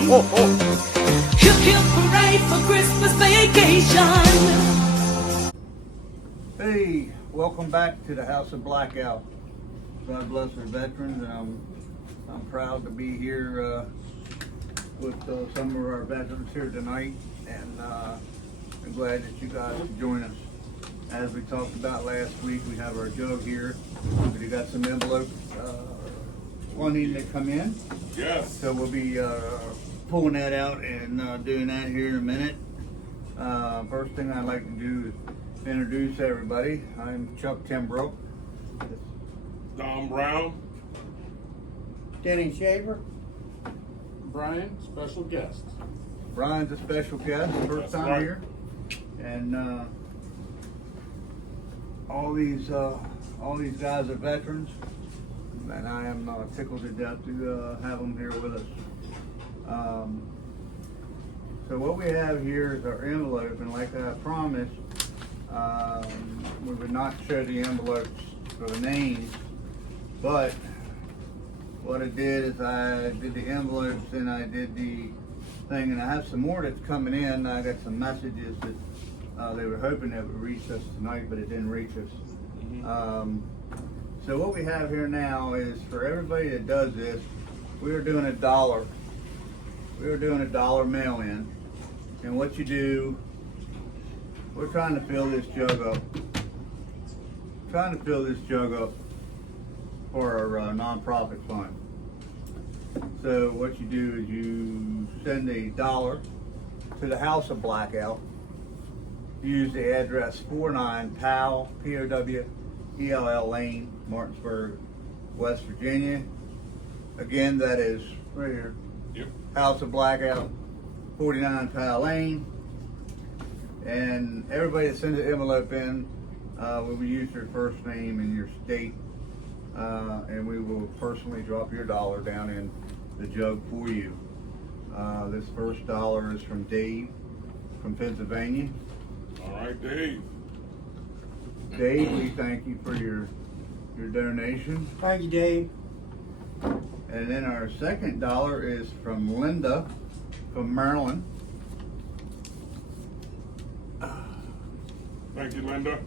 ho, ho. Hip hip parade for Christmas vacation. Hey, welcome back to the House of Blackout. God bless our veterans, and I'm proud to be here with some of our veterans here tonight, and I'm glad that you guys could join us. As we talked about last week, we have our jug here. We got some envelopes wanting to come in. Yes. So we'll be pulling that out and doing that here in a minute. First thing I'd like to do is introduce everybody. I'm Chuck Timbrook. Don Brown. Denny Shaver. Brian, special guest. Brian's a special guest, first That's time right. here. And all these guys are veterans, and I am tickled to death to have them here with us. So what we have here is our envelope, and like I promised, we would not show the envelopes for the names, but what I did is I did the envelopes and I did the thing, and I have some more that's coming in. I got some messages that they were hoping that would reach us tonight, but it didn't reach us. So what we have here now is for everybody that does this, we are doing $1. We are doing $1 mail-in, and what you do, we're trying to fill this jug up. Trying to fill this jug up for our nonprofit fund. So what you do is you send $1 to the House of Blackout. Use the address 49 Powell, P-O-W-E-L-L Lane, Martinsburg, West Virginia. Again, that is right here. Yep. House of Blackout, 49 Powell Lane. And everybody that sends an envelope in, we will use your first name and your state, and we will personally drop your $1 down in the jug for you. This first $1 is from Dave from Pennsylvania. All right, Dave. Dave, we thank you for your donation. Thank you, Dave. And then our second $1 is from Linda from Maryland. Thank you, Linda.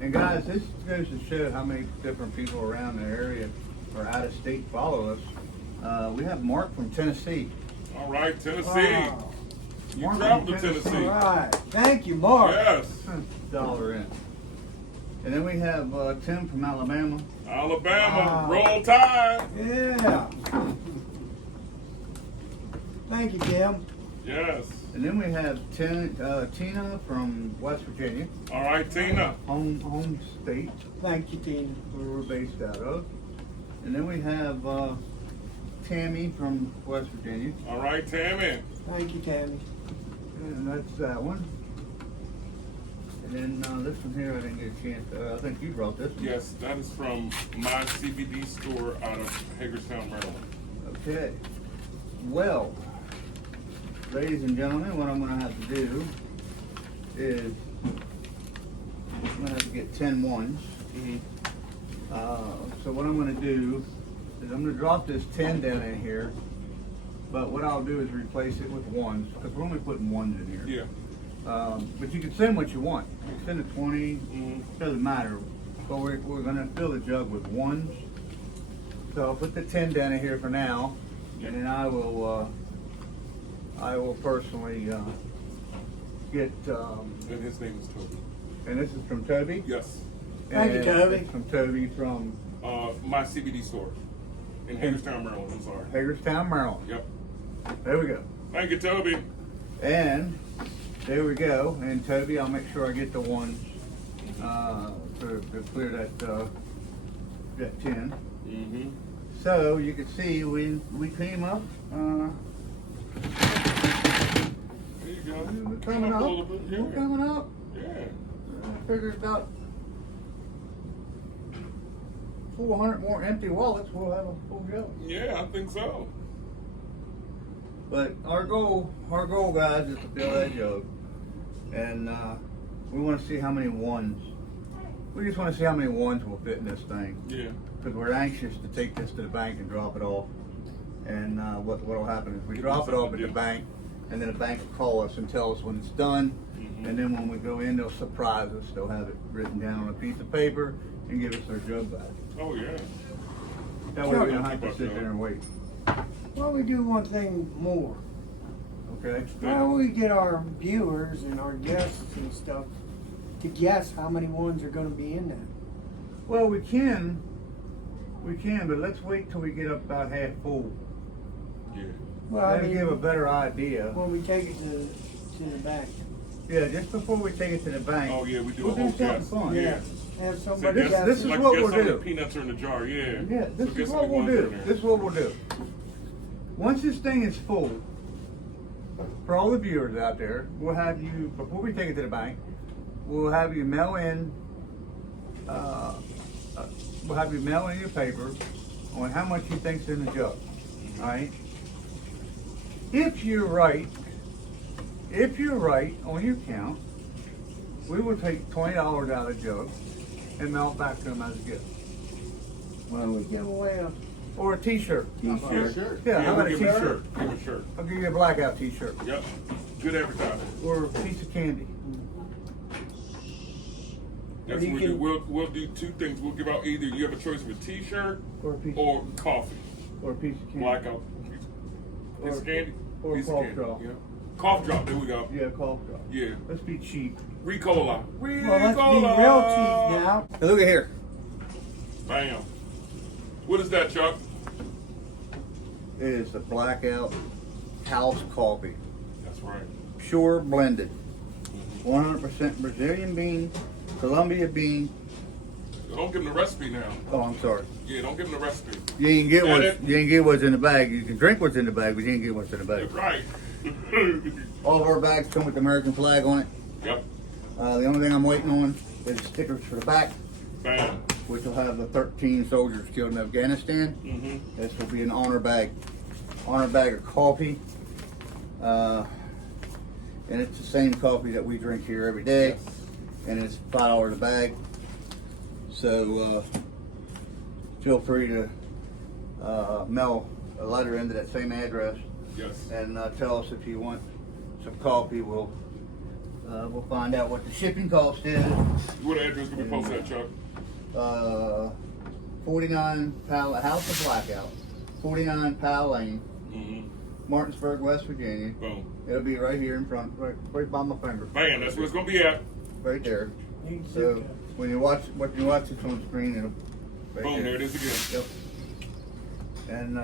And guys, this goes to show how many different people around the area or out of state follow us. We have Mark from Tennessee. All right, Tennessee. Wow. You Mark traveled to from Tennessee. Tennessee. All right. Thank you, Mark. Yes. $1 in. And then we have Tim from Alabama. Alabama, Wow. roll tide. Yeah. Thank you, Tim. Yes. And then we have Tina from West Virginia, All right, Tina. home state Thank you, Tina. where we're based out of. And then we have Tammy from West Virginia, All right, Tammy. Thank you, Tammy. and that's that one. And then this one here, I didn't get a chance. I think you brought this one. Yes, that is from my CBD store out of Hagerstown, Maryland. Okay. Well, ladies and gentlemen, what I'm going to have to do is I'm going to have to get 10 ones. So what I'm going to do is I'm going to drop this 10 down in here, but what I'll do is replace it with ones, because we're only putting ones in here. Yeah. But you can send what you want. You can send a 20, doesn't matter. But we're going to fill the jug with ones. So I'll put the 10 down in here for now, and then I will personally get, And his name is Toby. and this is from Toby. Yes. Thank you, And Toby. it's from Toby from My CBD store in Hagerstown, Maryland. I'm sorry. Hagerstown, Maryland. Yep. There we go. Thank you, Toby. And there we go. And Toby, I'll make sure I get the ones to clear that 10. Mm-hmm. So you can see we came up. There you go. We're coming Up up. a little bit. Yeah. We're coming up. Yeah. I figured about 400 more empty wallets. We'll have a full jug. Yeah, I think so. But our goal, guys, is to fill that jug, and we want to see how many ones. We just want to see how many ones will fit in this thing, Yeah. because we're anxious to take this to the bank and drop it off. And what'll happen is we drop it off at the bank, and then the bank will call us and tell us when it's done. And then when we go in, they'll surprise us. They'll have it written down on a piece of paper and give us their jug back. Oh, yeah. That way we don't have to sit there and wait. Well, we do one thing more. Okay? Well, we get our viewers and our guests and stuff to guess how many ones are going to be in that. Well, we can, but let's wait till we get up about half full. Yeah. Well, That'll give a better idea. when we take it to the bank. Yeah, just before we take it to the bank. Oh, yeah, we do we'll a whole do something guess. fun. Yeah. Have So somebody guess, guess this it. is like what guess we'll how many do. peanuts are in the jar, yeah. Yeah, this So is guess what how many we'll ones are do. in there. This is what we'll do. Once this thing is full, for all the viewers out there, we'll have you, before we take it to the bank, we'll have you mail in your paper on how much you think's in the jug. All right? If you're right on your count, we will take $20 out of the jug and mail it back to them as a gift. Why don't we give away a Or a t-shirt. T-shirt? Yeah, how about a we'll give 'em t-shirt? Give 'em a shirt. I'll give you a Blackout t-shirt. Yep. Good advertising. Or a piece of candy. That's You what we can- do. We'll do two things. We'll give out either you have a choice of a t-shirt Or a piece or coffee. or a piece of candy. Blackout. Or- Piece of candy. or Piece of cough candy. drop. Yeah. Cough drop. There we go. Yeah, cough drop. Yeah. Let's be cheap. Ricola. Well, let's be real cheap now. Hey, look at here. Bam. What is that, Chuck? It is the Blackout house coffee. That's right. Pure blended. 100% Brazilian bean, Colombia bean. Don't give them the recipe now. Oh, I'm sorry. Yeah, don't give them the recipe. You ain't get Got it. what's in the bag. You can drink what's in the bag, but you ain't get what's in the bag. That's right. All of our bags come with the American flag on it. Yep. The only thing I'm waiting on is stickers for the back, Bam. which will have the 13 soldiers killed in Afghanistan. Mm-hmm. This will be an honor bag of coffee. And it's the same coffee that we drink here every day. And it's $5 a bag. So feel free to mail a letter into that same address Yes. and tell us if you want some coffee. We'll find out what the shipping cost is. What address can we post that, Chuck? 49 Powell, House of Blackout, 49 Powell Lane, Mm-hmm. Martinsburg, West Virginia. Boom. It'll be right here in front, right by my finger, Bam. That's where it's gonna be at. right there. You can So sit when you watch this on screen, it'll right Boom. There it is again. Yep. And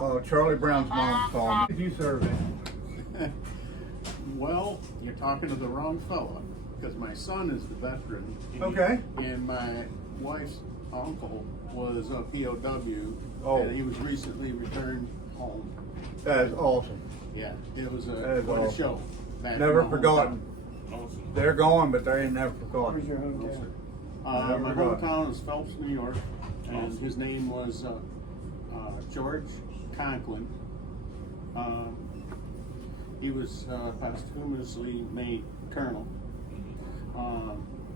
oh, Charlie Brown's mom called me. Did you serve it? Well, you're talking to the wrong fella, because my son is the veteran, Okay. and my wife's uncle was a POW, Oh. and he was recently returned home. That is awesome. Yeah, it was That is quite a awesome. show. back Never in my forgotten. Awesome. They're gone, but they ain't never Where's forgotten. your hometown. hometown? My Never forgot. hometown is Phelps, New York, and Awesome. his name was George Conklin. He was posthumously made colonel,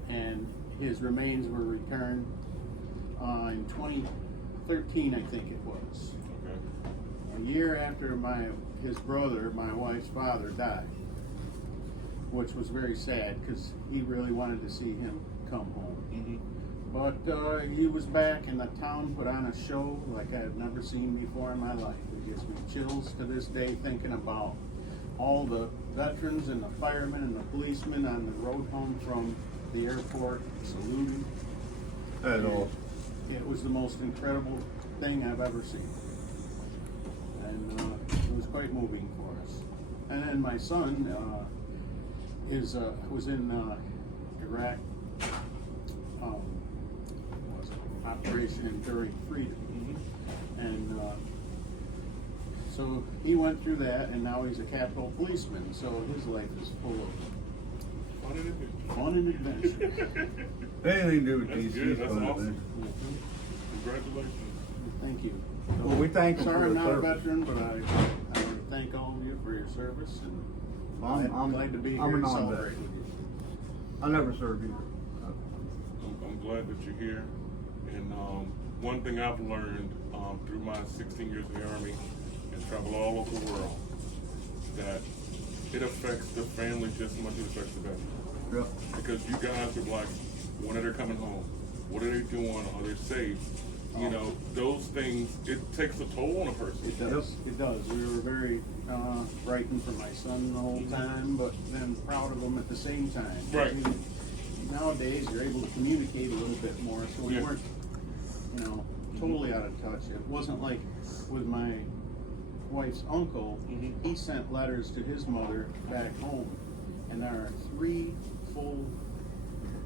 and his remains were returned in 2013, I think it was. Okay. A year after his brother, my wife's father, died, which was very sad because he really wanted to see him come home. Mm-hmm. But he was back, and the town put on a show like I've never seen before in my life. It gives me chills to this day thinking about all the veterans and the firemen and the policemen on the road home from the airport saluting. That is awesome. It was the most incredible thing I've ever seen. And it was quite moving for us. And then my son was in Iraq, was it Operation Enduring Freedom. Mm-hmm. And so he went through that, and now he's a Capitol policeman. So his life is full of fun and adventure. Anything to do with That's these. good. these That's fun awesome. things. Congratulations. Thank you. Well, we thank him Sorry for I'm the not a service. veteran, but I want to thank all of you for your service, and I'm glad to be I'm here a to non-vet. celebrate with you. I never served either. I'm glad that you're here, and one thing I've learned through my 16 years in the Army and travel all over the world, that it affects the family just as much as it affects the veteran. Yeah. Because you guys are like, when are they coming home? What are they doing? Are they safe? You know, those things, it takes a toll on a person. It does. It does. We were very frightened for my son the whole time, but then proud of him at the same time. Right. I mean, nowadays, you're able to communicate a little bit more, so we Yeah. weren't, totally out of touch. It wasn't like with my wife's uncle. Mhm. He sent letters to his mother back home, and there are 3 full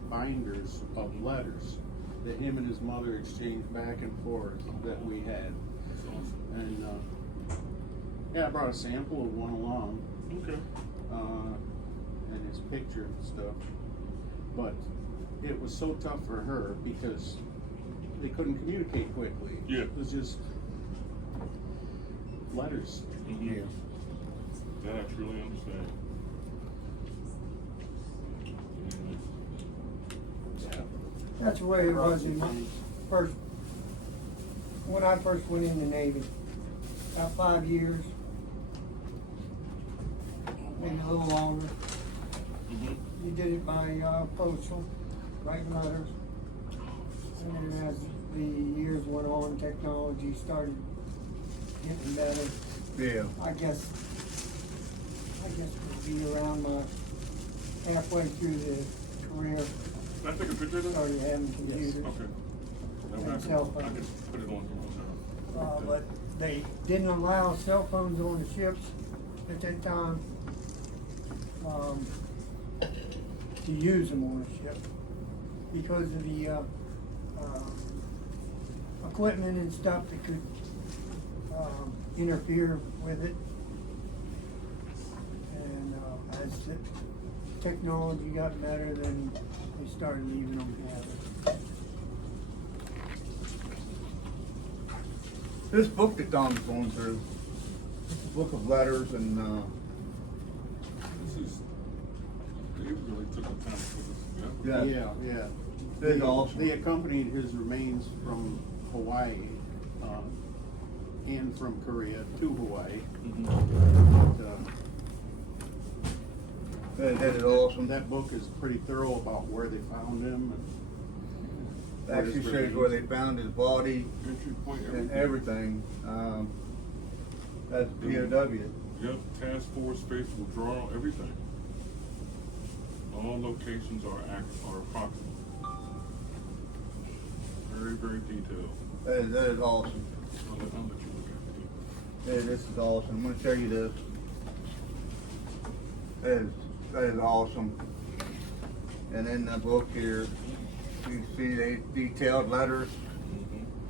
binders of letters that him and his mother exchanged back and forth that we had. That's awesome. And I brought a sample of one along, Okay. and his picture and stuff. But it was so tough for her because they couldn't communicate quickly. Yeah. It was just letters. Mhm. That I truly understand. Yeah. That's the way it was in my first, when I first went in the Navy. About 5 years, maybe a little longer. Mhm. You did it by postal, writing letters. And then as the years went on, technology started getting better. Yeah. I guess we'd be around my halfway through the career, Can I take a picture of this? started having computers. Okay. That way And I cell can phones. put it on for myself. But they didn't allow cell phones on the ships at that time, to use them on the ship because of the equipment and stuff that could interfere with it. And as the technology got better, then they started leaving them have it. This book that Don's going through, it's a book of letters and This is, they really took the time to put this together. yeah. Yeah. It's awesome. They accompanied his remains from Hawaii and from Korea to Hawaii. But, That is awesome. that book is pretty thorough about where they found him. And Actually shows where they found his body Entry point, and everything. That's POW. Yep, task force space will draw everything. All locations are approximate. Very, very detailed. That is awesome. I'll let you look at Hey, this is awesome. I'm gonna show you this. That is awesome. And in the book here, you see they detailed letters,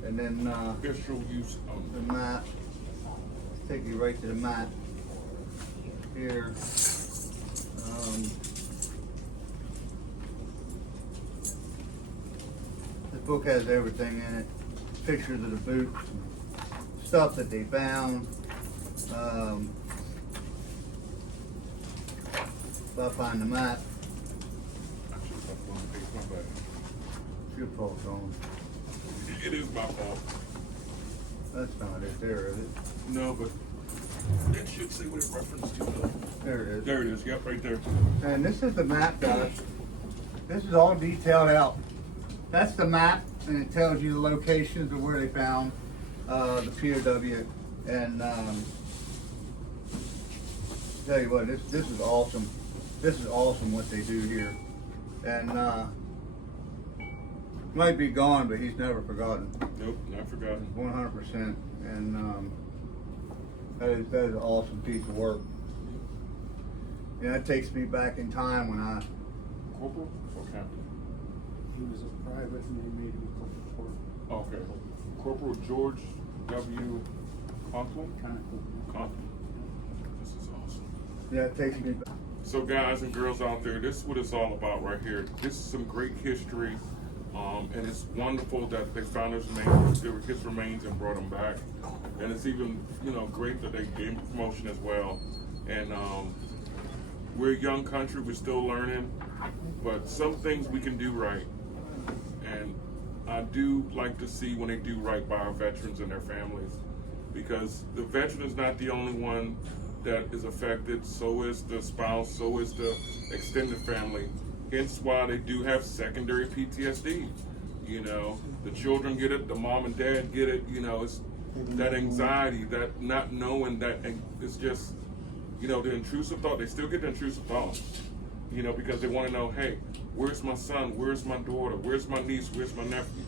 it. and then Official use the of map. Take you right to the map here. The book has everything in it. Pictures of the boots, stuff that they found. If I find the map, I should have left one page, my bad. your fault's on. It is my fault. That's not it. There is it. No, but it should say what it referenced to though. There it is. There it is, yep, right there. And this is the map, guys. This is all detailed out. That's the map, and it tells you the locations of where they found the POW. And tell you what, this is awesome. This is awesome what they do here. And might be gone, but he's never forgotten. Nope, not forgotten. 100%. And that is an awesome piece of work. Yeah, that takes me back in time when I Corporal or captain? he was a private and they made him corporal. Okay. Corporal George W. Conklin? Conklin. This is awesome. yeah, it takes me back. So guys and girls out there, this is what it's all about right here. This is some great history, and it's wonderful that they found his remains and brought him back. And it's even, great that they gave him promotion as well. And we're a young country, we're still learning, but some things we can do right. And I do like to see when they do right by our veterans and their families, because the veteran is not the only one that is affected. So is the spouse, so is the extended family. Hence why they do have secondary PTSD. You know, the children get it, the mom and dad get it. You know, it's that anxiety, that not knowing, that it's just, you know, the intrusive thought. They still get the intrusive thoughts, you know, because they want to know, hey, where's my son? Where's my daughter? Where's my niece? Where's my nephew?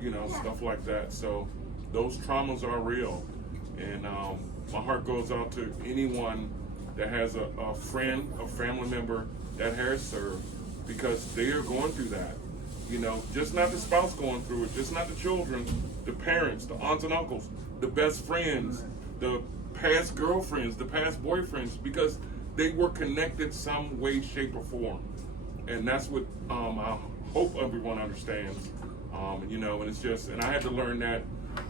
You know, stuff like that. So those traumas are real. And my heart goes out to anyone that has a friend, a family member that has served, because they are going through that. You know, just not the spouse going through it, just not the children, the parents, the aunts and uncles, the best friends, the past girlfriends, the past boyfriends, because they were connected some way, shape, or form. And that's what I hope everyone understands. You know, and it's just, and I had to learn that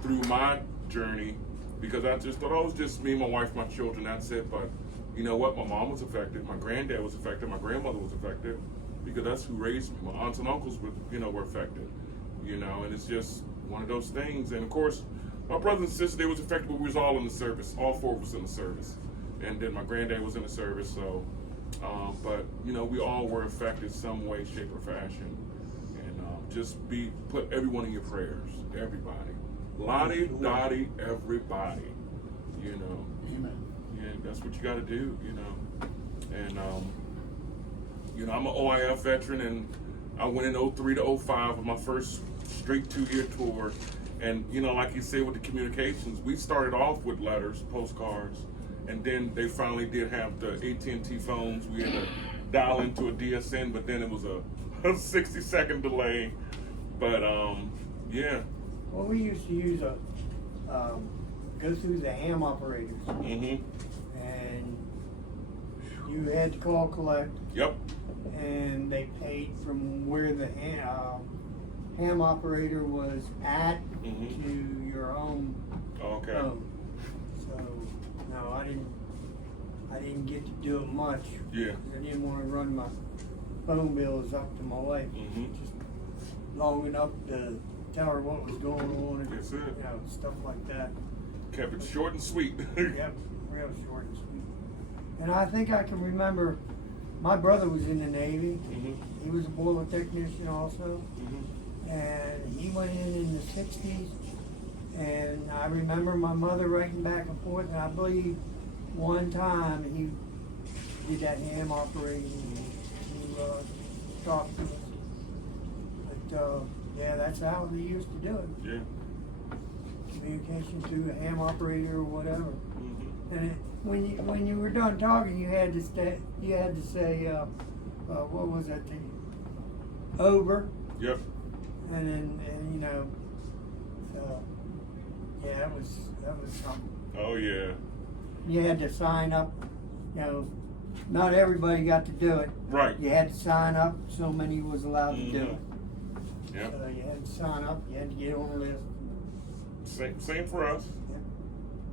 through my journey, because I just thought, oh, it was just me, my wife, my children, that's it. But you know what? My mom was affected, my granddad was affected, my grandmother was affected, because that's who raised me. My aunts and uncles were affected. You know, and it's just one of those things. And of course, my brothers and sisters, they was affected, but we was all in the service. All four of us in the service. And then my granddad was in the service, so, but, you know, we all were affected some way, shape, or fashion. And just put everyone in your prayers, everybody. Lottie, Dottie, everybody, you know. Amen. Yeah, that's what you got to do, you know. And, you know, I'm an OIF veteran, and I went in 03 to 05 with my first straight 2-year tour. And, you know, like you said with the communications, we started off with letters, postcards, and then they finally did have the AT&T phones. We had to dial into a DSN, but then it was a 60-second delay. But, yeah. Well, we used to use go through the ham operators, Mm-hmm. and you had to call collect, Yep. and they paid from where the ham operator was at Mhm. to your own Okay. phone. So no, I didn't get to do it much. Yeah. I didn't want to run my phone bills up to my wife, Mhm. just long enough to tell her what was going on and That's it. you know, stuff like that. Kept it short and sweet. Yep, real short and sweet. And I think I can remember my brother was in the Navy. Mhm. He was a boiler technician also. Mhm. And he went in the 60s. And I remember my mother writing back and forth. And I believe one time he did that ham operating to talk to us. But yeah, that's how they used to do it. Yeah. Communication through a ham operator or whatever. Mhm. And when you were done talking, you had to say what was that thing? Over, Yep. and you know, yeah, that was something. Oh yeah. You had to sign up. You know, not everybody got to do it. Right. You had to sign up. So many was allowed to do Mhm. it. Yep. So you had to sign up. You had to get on the list. Same for us.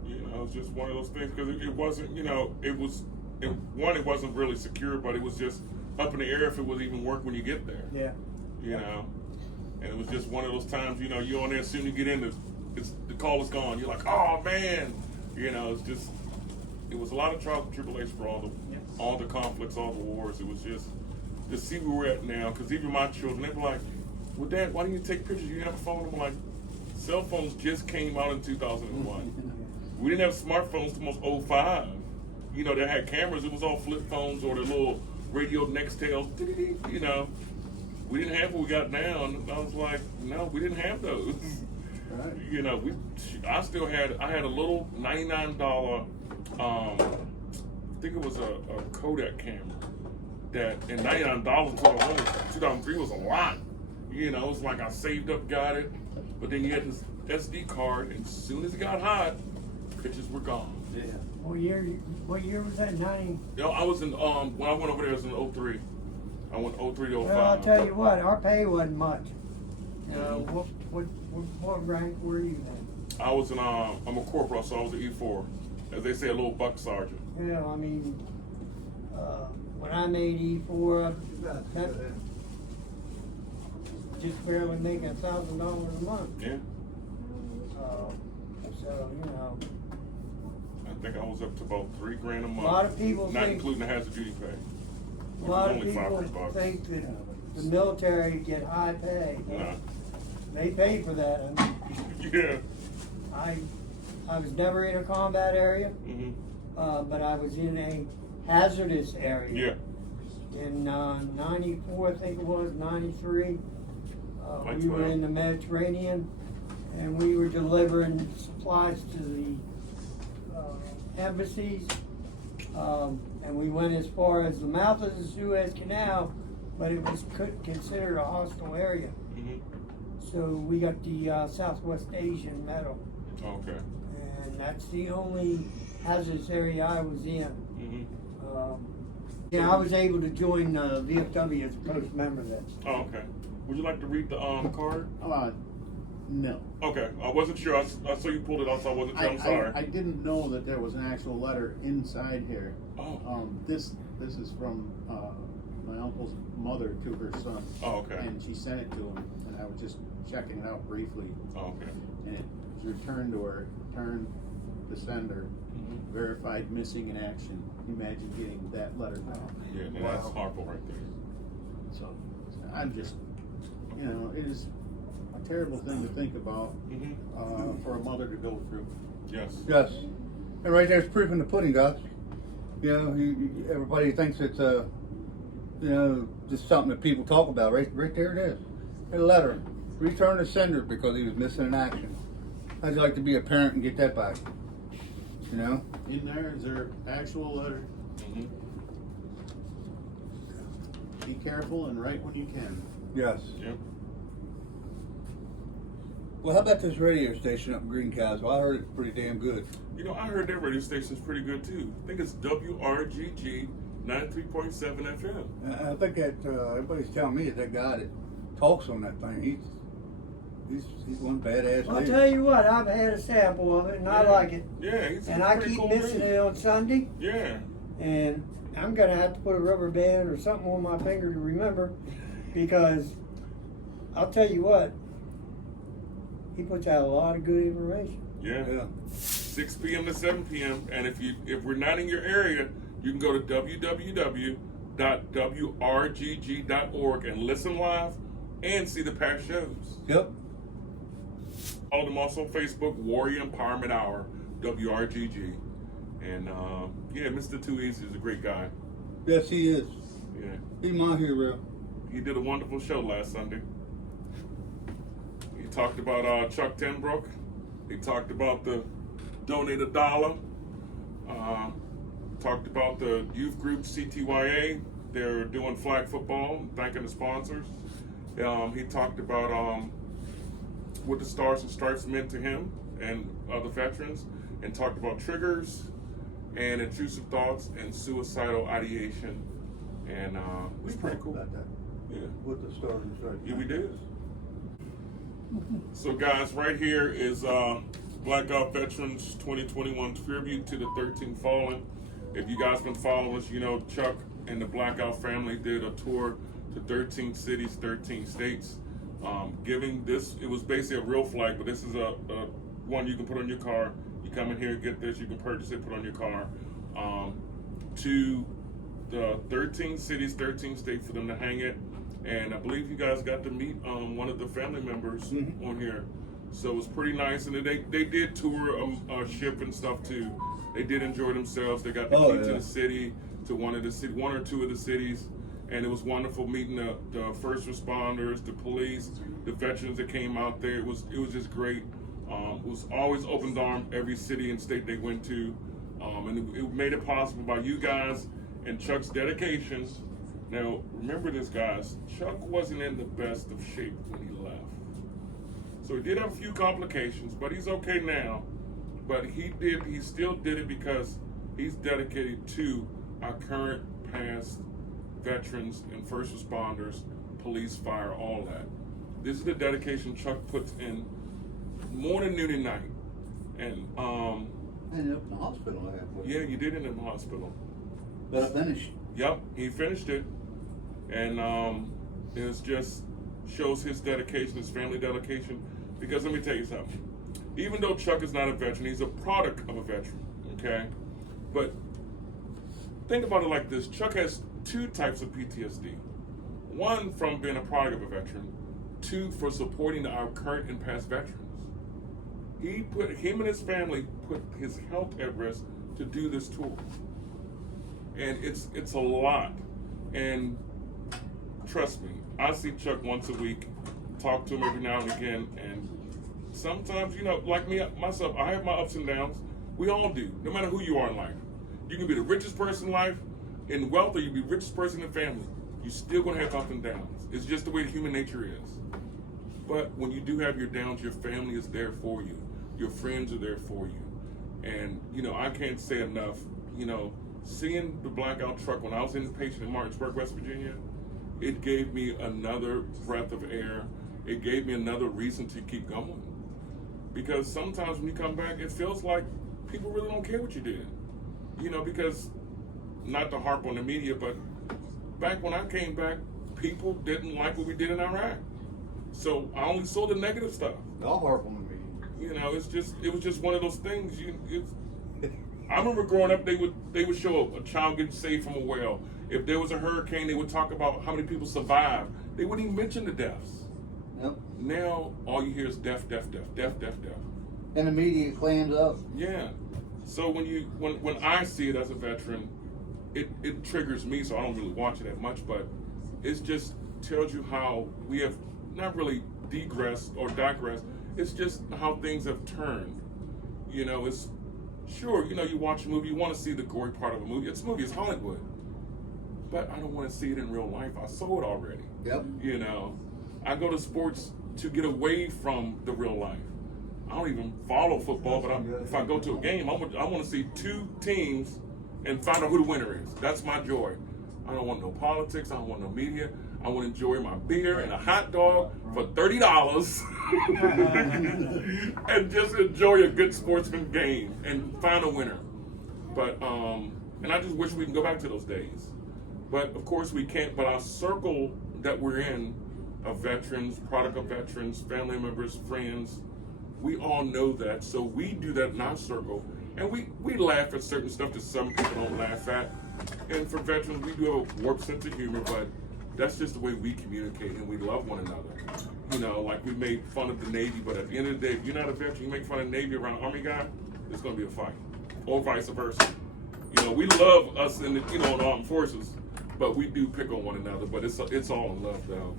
Yeah. You know, it's just one of those things, because it wasn't, you know, it wasn't really secure, but it was just up in the air if it would even work when you get there. Yeah. You know, and it was just one of those times, you know, you're on there, as soon as you get in, the call is gone. You're like, oh man, you know, it was a lot of trials and tribulations for all the conflicts, all the wars. It was just to see where we're at now, because even my children, they were like, well, Dad, why don't you take pictures? You have a phone? I'm like, cell phones just came out in 2001. We didn't have smartphones till almost 05. You know, that had cameras. It was all flip phones or the little radio Nextels. You know, we didn't have what we got now. And I was like, no, we didn't have those. Right. You know, I had a little $99, I think it was a Kodak camera that, and $99 in 2003 was a lot. You know, it's like I saved up, got it, but then you had this SD card, and as soon as it got hot, pictures were gone. Yeah. What year was that? 90? You know, I was in, when I went over there, it was in 03. I went 03 to 05. Well, I'll tell you what, our pay wasn't much. What rank were you then? I was in, I'm a corporal, so I was an E4. As they say, a little buck sergeant. Yeah, I mean, when I made E4, just barely making $1,000 a month. Yeah. So, you know, I think I was up to about $3,000 a month. lot of people not think- including the hazard duty pay. a Which lot was of only people $500. think that the military get high pay. Nah. They pay for that. I mean, Yeah. I was never in a combat area, Mhm. but I was in a hazardous area. Yeah. In 94, I think it was, 93, Like we were 12. in the Mediterranean, and we were delivering supplies to the embassies, and we went as far as the mouth of the Suez Canal, but it was considered a hostile area. Mhm. So we got the Southwest Asian Medal, Okay. and that's the only hazardous area I was in. Mhm. Yeah, I was able to join VFW as a post member then. Oh, okay. Would you like to read the card? No. Okay. I wasn't sure. I saw you pulled it off, so I wasn't sure. I'm sorry. I didn't know that there was an actual letter inside here. Oh. This is from my uncle's mother to her son. Oh, okay. And she sent it to him, and I was just checking it out briefly, Oh, okay. and it was returned to her, returned the sender, Mhm. verified missing in action. Imagine getting that letter back. Yeah, and that's harmful right there. So I'm just, you know, it is a terrible thing to think about Mhm. for a mother to go through. Yes. Yes. And right there's proof in the pudding, guys. You know, everybody thinks it's you know, just something that people talk about. Right there it is. A letter. Return to sender because he was missing in action. How'd you like to be a parent and get that back? You know? In there is their actual letter. Mhm. Be careful and write when you can. Yes. Yep. Well, how about this radio station up in Green Cows? Well, I heard it's pretty damn good. You know, I heard that radio station's pretty good too. I think it's WRGG 93.7 FM. I think that everybody's telling me that guy that talks on that thing, he's one badass I'll dude. tell you what, I've had a sample of it and I like it. Yeah, he's And a I pretty keep cool missing dude. it on Sunday, Yeah. and I'm gonna have to put a rubber band or something on my finger to remember, because I'll tell you what, he puts out a lot of good information. Yeah. Yeah. 6 p.m. to 7 p.m. And if we're not in your area, you can go to www.wrgg.org and listen live and see the past shows. Yep. Follow them also on Facebook, Warrior Empowerment Hour, WRGG. And yeah, Mr. Too Easy is a great guy. Yes, he is. Yeah. He's my hero. He did a wonderful show last Sunday. He talked about Chuck Tenbrook. He talked about the donate $1. Talked about the youth group CTYA. They're doing flag football, thanking the sponsors. He talked about what the Stars and Stripes meant to him and other veterans, and talked about triggers and intrusive thoughts and suicidal ideation. And it was pretty cool. About that. Yeah. With the stars and stripes. Yeah, we did. So, guys, right here is Blackout Veterans 2021 tribute to the 13 fallen. If you guys been following us, you know Chuck and the Blackout family did a tour to 13 cities, 13 states. Giving this, it was basically a real flag, but this is a one you can put on your car. You come in here, get this, you can purchase it, put on your car. To the 13 cities, 13 states for them to hang it. And I believe you guys got to meet one of the family members on here. So it was pretty nice. And they did tour a ship and stuff too. They did enjoy themselves. They got the key to the city, to one or two of the cities. And it was wonderful meeting the first responders, the police, the veterans that came out there. It was just great. It was always open arms every city and state they went to. And it made it possible by you guys and Chuck's dedication. Now, remember this, guys. Chuck wasn't in the best of shape when he left. So he did have a few complications, but he's okay now. But he still did it because he's dedicated to our current, past veterans and first responders, police, fire, all that. This is the dedication Chuck puts in morning, noon, and night. And I ended up in the hospital halfway. yeah, you did it in the hospital. But I finished. Yep, he finished it. And it was just shows his dedication, his family dedication. Because let me tell you something. Even though Chuck is not a veteran, he's a product of a veteran, okay? But think about it like this. Chuck has two types of PTSD. One from being a product of a veteran, two for supporting our current and past veterans. Him and his family put his health at risk to do this tour. And it's a lot. And trust me, I see Chuck once a week, talk to him every now and again, and sometimes, like me, myself, I have my ups and downs. We all do, no matter who you are in life. You can be the richest person in life, in wealth, or you can be the richest person in family. You're still going to have ups and downs. It's just the way the human nature is. But when you do have your downs, your family is there for you. Your friends are there for you. And, I can't say enough, seeing the Blackout truck when I was inpatient in Martinsburg, West Virginia, it gave me another breath of air. It gave me another reason to keep going. Because sometimes when you come back, it feels like people really don't care what you did. Because, not to harp on the media, but back when I came back, people didn't like what we did in Iraq. So I only saw the negative stuff. I'll harp on the media. It was just one of those things. I remember growing up, they would show a child getting saved from a well. If there was a hurricane, they would talk about how many people survived. They wouldn't even mention the deaths. Yep. Now all you hear is death. And the media clams up. Yeah. So when I see it as a veteran, it triggers me. So I don't really watch it that much, but it just tells you how we have not really digressed. It's just how things have turned. It's sure. You watch a movie, you want to see the gory part of a movie. It's Hollywood, but I don't want to see it in real life. I saw it already. Yep. I go to sports to get away from the real life. I don't even follow football, but if I go to a game, I want to see two teams and find out who the winner is. That's my joy. I don't want no politics. I don't want no media. I want to enjoy my beer and a hot dog for $30 and just enjoy a good sportsman game and find a winner. But and I just wish we can go back to those days. But of course we can't. But our circle that we're in of veterans, product of veterans, family members, friends, we all know that. So we do that in our circle. And we laugh at certain stuff that some people don't laugh at. And for veterans, we do have a warped sense of humor, but that's just the way we communicate and we love one another. Like we made fun of the Navy, but at the end of the day, if you're not a veteran, you make fun of the Navy around an Army guy, it's going to be a fight. Or vice versa. We love us in the, in armed forces, but we do pick on one another, but it's all in love though.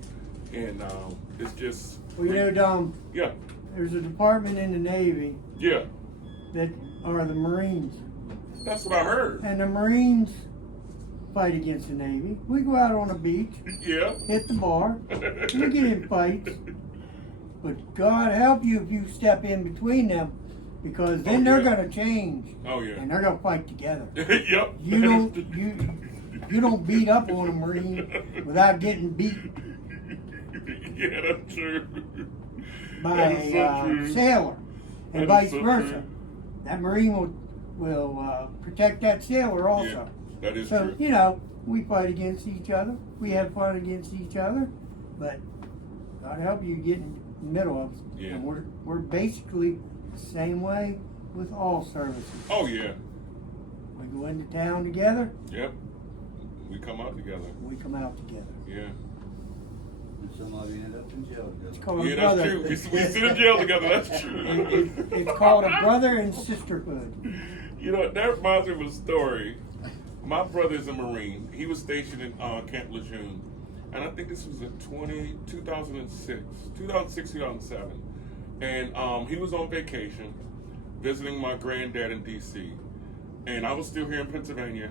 And it's just... Well, Dom. Yeah. There's a department in the Navy. Yeah. That are the Marines. That's what I heard. And the Marines fight against the Navy. We go out on the beach. Yeah. Hit the bar. We get in fights. But God help you if you step in between them, because then they're gonna change. Oh yeah. And they're gonna fight together. Yep. You don't beat up on a Marine without getting beat Yeah, that's true. by a sailor, and vice versa. That Marine will protect that sailor also. Yeah, that is so, true. we fight against each other. We have fun against each other, but God help you get in the middle of it. Yeah. And we're basically the same way with all services. Oh yeah. We go into town together. Yep. We come out together. We come out together. Yeah. And some of you end up in jail together. It's called Yeah, a that's brother. true. We sit in jail together. That's true. It's called a brother and sisterhood. That reminds me of a story. My brother's a Marine. He was stationed in Camp Lejeune. And I think this was in 2006, 2007. And he was on vacation, visiting my granddad in D.C. And I was still here in Pennsylvania.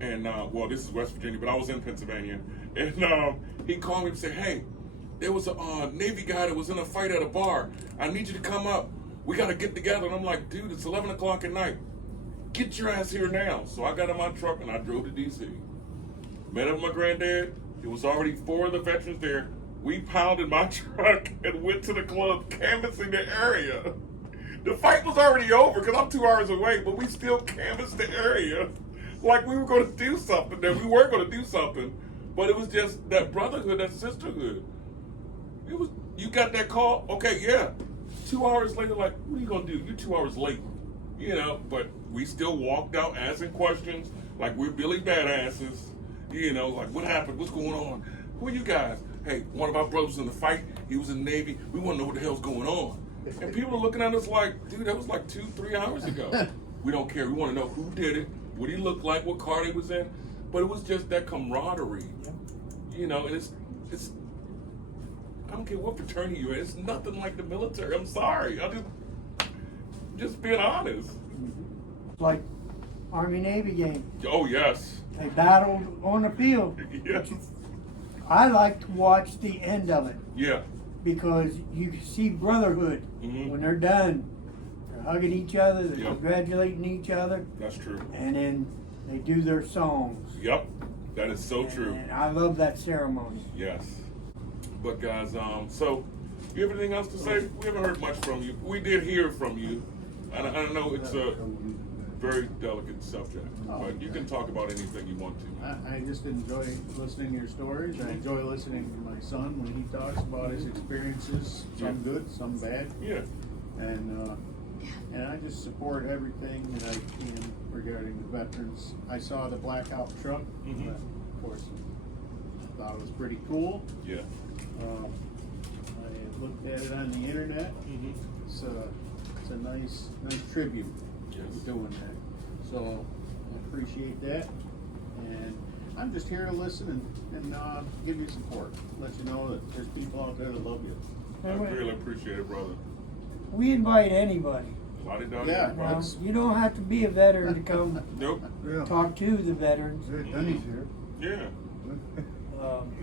And, this is West Virginia, but I was in Pennsylvania. And he called me and said, hey, there was a Navy guy that was in a fight at a bar. I need you to come up. We got to get together. And I'm like, dude, it's 11 o'clock at night. Get your ass here now. So I got in my truck and I drove to D.C. Met up with my granddad. It was already 4 of the veterans there. We pounded my truck and went to the club canvassing the area. The fight was already over because I'm 2 hours away, but we still canvassed the area like we were going to do something. That we were going to do something, but it was just that brotherhood, that sisterhood. It was, you got that call? Okay, yeah. 2 hours later, like, what are you gonna do? You're 2 hours late. You know, but we still walked out asking questions like we're Billy Badasses. You know, like, what happened? What's going on? Who are you guys? Hey, one of our brothers was in the fight. He was in the Navy. We want to know what the hell's going on. And people are looking at us like, dude, that was like 2-3 hours ago. We don't care. We want to know who did it, what he looked like, what car he was in. But it was just that camaraderie. You know, and it's I don't care what fraternity you're in. It's nothing like the military. I'm sorry. I'm just being honest. Like Army-Navy game. Oh, yes. They battled on the field. Yes. I like to watch the end of it Yeah. because you can see brotherhood when they're done. They're hugging each other, they're Yep. congratulating each other, That's true. and then they do their songs. Yep. That is so true. And I love that ceremony. Yes. But guys, so you have anything else to say? We haven't heard much from you. We did hear from you. And I know it's a very delicate subject, but you can talk about anything you want to. I just enjoy listening to your stories. I enjoy listening to my son when he talks about his experiences, some good, some bad. Yeah. And I just support everything that I can regarding the veterans. I saw the Blackout truck. Of course, I thought it was pretty cool. Yeah. I looked at it on the internet. It's a nice tribute to doing that. So I appreciate that. And I'm just here to listen and give you support. Let you know that there's people out there that love you. I really appreciate it, brother. We invite anybody. Yeah. You don't have to be a veteran to come Nope. Yeah. talk to the veterans. Dunny's here. Yeah.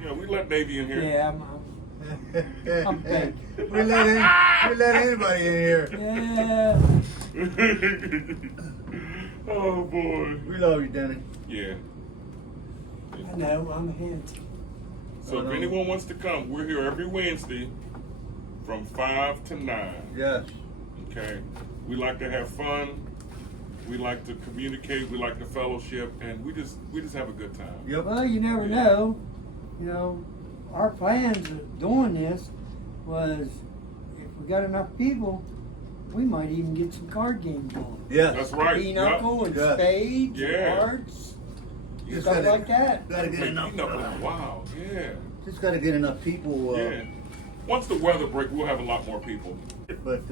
Yeah, We let Navy in here. I'm fake. We let anybody in here. Yeah. Oh boy. We love you, Danny. Yeah. I know, I'm a hint. So if anyone wants to come, we're here every Wednesday from 5 to 9. Yes. Okay. We like to have fun. We like to communicate. We like to fellowship, and we just have a good time. Yep. Well, you never know. You know, our plans of doing this was if we got enough people, we might even get some card games going. Yes. That's right. Pinochle and Yeah. spades and Yeah. hearts, Just stuff gotta- like that. Gotta get Hey, enough. wow. Yeah. Just gotta get enough people. Yeah. Once the weather breaks, we'll have a lot more people. But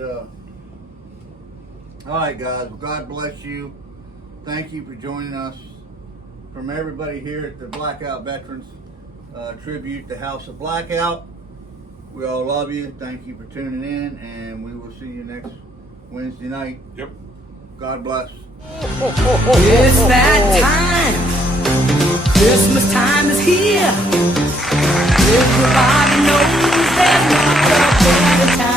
all right, guys. Well, God bless you. Thank you for joining us. From everybody here at the Blackout Veterans Tribute to House of Blackout, we all love you. Thank you for tuning in, and we will see you next Wednesday night. Yep. God bless. It's that time. Christmas time is here. Everybody knows there's not a better time.